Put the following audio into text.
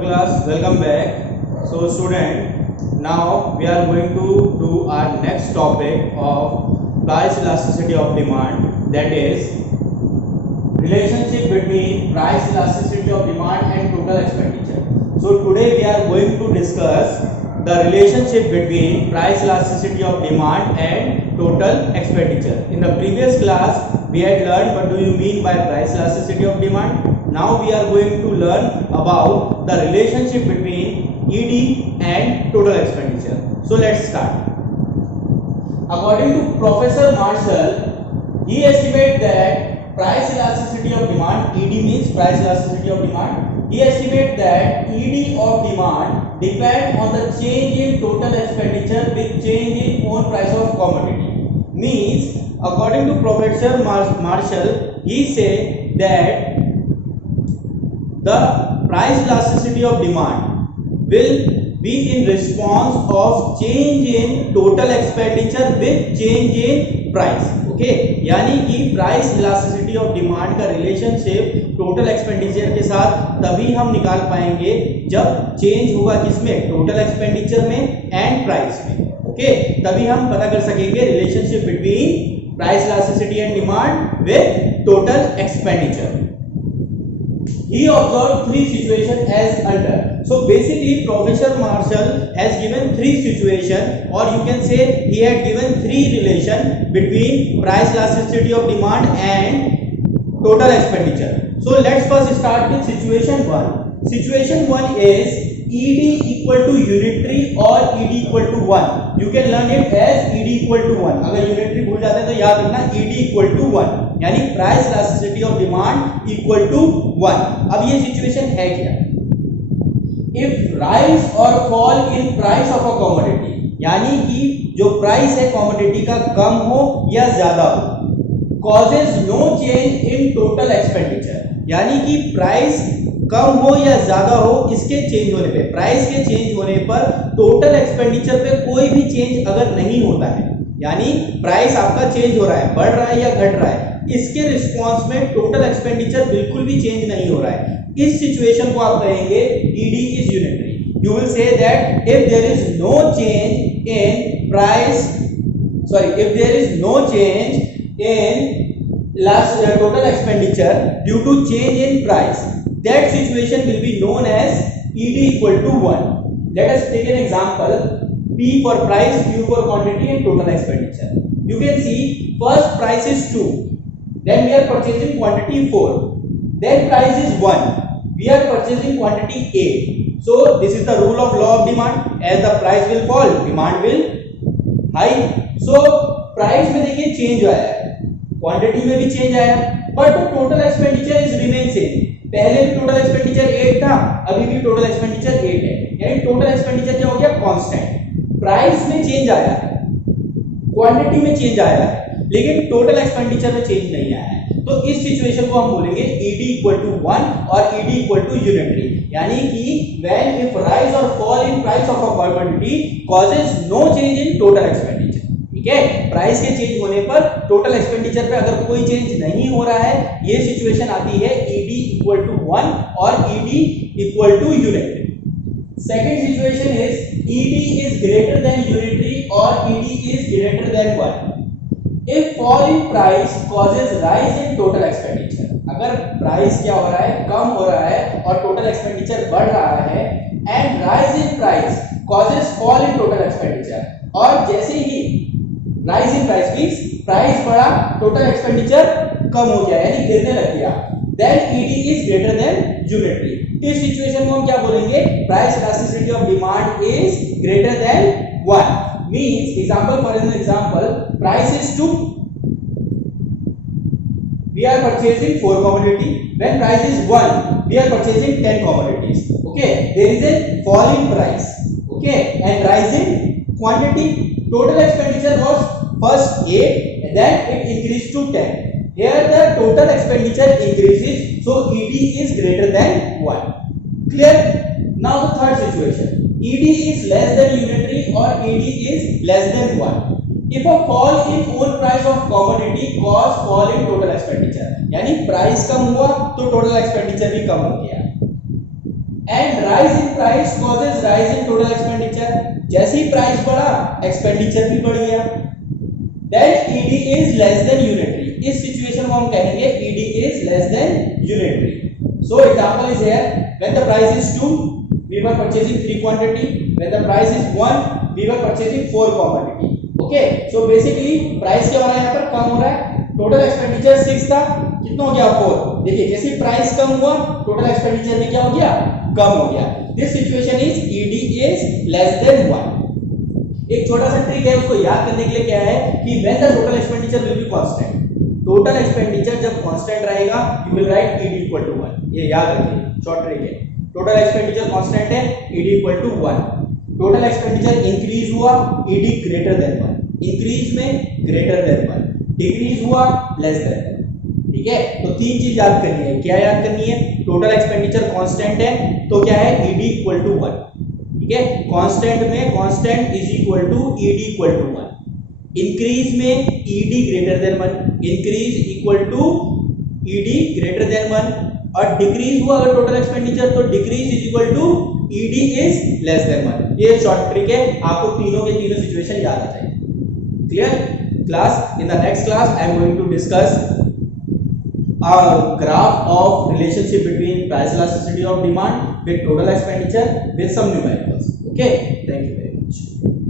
to class. Welcome back. So student, now we are going to do our next topic of price elasticity of demand, that is relationship between price elasticity of demand and total expenditure. So today we are going to discuss the relationship between price elasticity of demand and total expenditure. In the previous class we had learned what do you mean by price elasticity of demand. Now we are going to learn about the relationship between ED and total expenditure. So let's start. According to Professor Marshall, he estimates that price elasticity of demand, ED means price elasticity of demand, he estimates that ED of demand depend on the change in total expenditure with change in own price of commodity. Means according to Professor Marshall, he say that the price elasticity of demand will be in response of change in total expenditure with change in price. Okay, यानी कि price elasticity of demand का relationship total expenditure के साथ तभी हम निकाल पाएंगे जब चेंज होगा किसमें, टोटल एक्सपेंडिचर में एंड प्राइस में. ओके, तभी हम पता कर सकेंगे relationship between price elasticity and demand with total expenditure. He observed three situations as under. So basically Professor Marshall has given three situations, or you can say he had given three relation between price elasticity of demand and total expenditure. So let's first start with situation 1. Situation 1 is ED equal to unitary or ED equal to 1. You can learn it as ED equal to 1. अगर unitary भूल जाते हैं तो याद रखना ED equal to 1, यानी price elasticity of demand equal to 1. अब ये सिचुएशन है क्या, इफ राइज और fall in price of a commodity, यानी कि जो प्राइस है कमोडिटी का कम हो या ज्यादा हो, causes no change in total expenditure, यानी कि प्राइस कम हो या ज्यादा हो, इसके चेंज होने पे, प्राइस के चेंज होने पर टोटल एक्सपेंडिचर पे कोई भी चेंज अगर नहीं होता है, यानी प्राइस आपका चेंज हो रहा है, बढ़ रहा है या घट रहा है, इसके रिस्पांस में टोटल एक्सपेंडिचर बिल्कुल भी चेंज नहीं हो रहा है, इस सिचुएशन को आप कहेंगे ED is unitary. You will say that if there is no change in price, if there is no change in total expenditure due to change in price, that situation will be known as ED equal to 1. Let us take an example. P for price, Q for quantity and total expenditure. You can see first price is 2, then we are purchasing quantity 4, then price is 1, we are purchasing quantity 8. So this is the rule of law of demand. As the price will fall, demand will high. So price में देखिए चेंज आया है, क्वांटिटी में भी चेंज आया, but total expenditure is remain same. पहले भी total expenditure 8 था, अभी भी टोटल एक्सपेंडिचर 8 है, यानी टोटल एक्सपेंडिचर क्या हो गया, कांस्टेंट. प्राइस में चेंज आया है, क्वांटिटी में चेंज आया है, लेकिन टोटल एक्सपेंडिचर में चेंज नहीं आया है. तो इस सिचुएशन को हम बोलेंगे ED इक्वल टू 1 और ED इक्वल टू यूनिटरी, यानी कि व्हेन इफ राइज और fall in price of a commodity causes no change in total expenditure. ठीक है, प्राइस के चेंज होने पर टोटल एक्सपेंडिचर पे अगर कोई चेंज नहीं हो रहा है, ये सिचुएशन आती है ED इक्वल टू 1 और ED equal to unitary. Second situation is ED is greater than unitary or ED is greater than 1. If fall in price causes rise in total expenditure, अगर प्राइस क्या हो रहा है, कम हो रहा है और टोटल एक्सपेंडिचर बढ़ रहा है, and rise in price causes fall in total expenditure, और जैसे ही rise in price means price बढ़ा, टोटल एक्सपेंडिचर कम हो गया यानी गिरने लग गया, then ED is greater than unitary. इस सिचुएशन को हम क्या बोलेंगे, price elasticity of demand is greater than 1. Means example, for example price is 2, we are purchasing 4 commodity, when price is 1 we are purchasing 10 commodities. Okay, there is a fall in price, okay, and rise in quantity. Total expenditure was first 8 and then it increased to 10. Here the total expenditure increases, so ED is greater than 1. Clear? Now the third situation, ED is less than unitary or ED is less than 1. If a fall in own price of commodity cause fall in total expenditure, यानी प्राइस कम हुआ तो total expenditure भी कम हो गया, and rise in price causes rise in total expenditure. जैसे ही प्राइस बढ़ा एक्सपेंडिचर भी बढ़ गया. Then ED is less than unitary. इस सिचुएशन को हम कहेंगे ED is less than unitary. So example is here. When the price is 2, we were purchasing 3 quantity. When the price is 1, we were purchasing 4 quantity. Okay. So basically price क्या हो रहा है यहाँ पर कम हो रहा है. टोटल एक्सपेंडिचर 6 था, कितना हो गया 4. देखिए जैसे प्राइस कम हुआ टोटल एक्सपेंडिचर में क्या हो गया, कम हो गया. This situation is ED is less than 1. एक छोटा सा ट्रिक है उसको याद करने के लिए, क्या है कि when the total expenditure will be constant. Total expenditure जब कांस्टेंट रहेगा you will write ED equal to 1. ये याद रखिए, शॉर्ट ट्रिक है. टोटल एक्सपेंडिचर कांस्टेंट है, ED equal to 1. Total expenditure increase हुआ, ED ग्रेटर देन 1. इंक्रीज में greater than 1, decrease हुआ लेस देन 1. ठीक है, तो तीन चीज याद करनी है. क्या याद करनी है? टोटल एक्सपेंडिचर कांस्टेंट है तो क्या है, ED इक्वल टू 1. ठीक है, कांस्टेंट में constant is equal to ED equal to 1. Increase में ED greater than 1, increase equal to ED greater than 1. और डिक्रीज हुआ अगर टोटल एक्सपेंडिचर तो decrease is equal to ED is less than 1. ये short trick है, आपको तीनों के तीनों सिचुएशन याद आ जाएंगे. Clear? Class, in the next class I am going to discuss a graph of relationship between price elasticity of demand with total expenditure with some numericals. Okay, thank you very much.